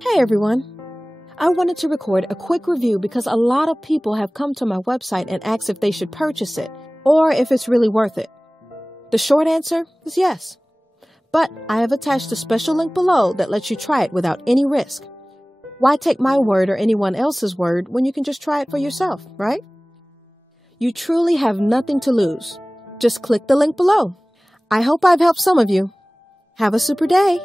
Hey everyone! I wanted to record a quick review because a lot of people have come to my website and asked if they should purchase it or if it's really worth it. The short answer is yes. But I have attached a special link below that lets you try it without any risk. Why take my word or anyone else's word when you can just try it for yourself, right? You truly have nothing to lose. Just click the link below. I hope I've helped some of you. Have a super day!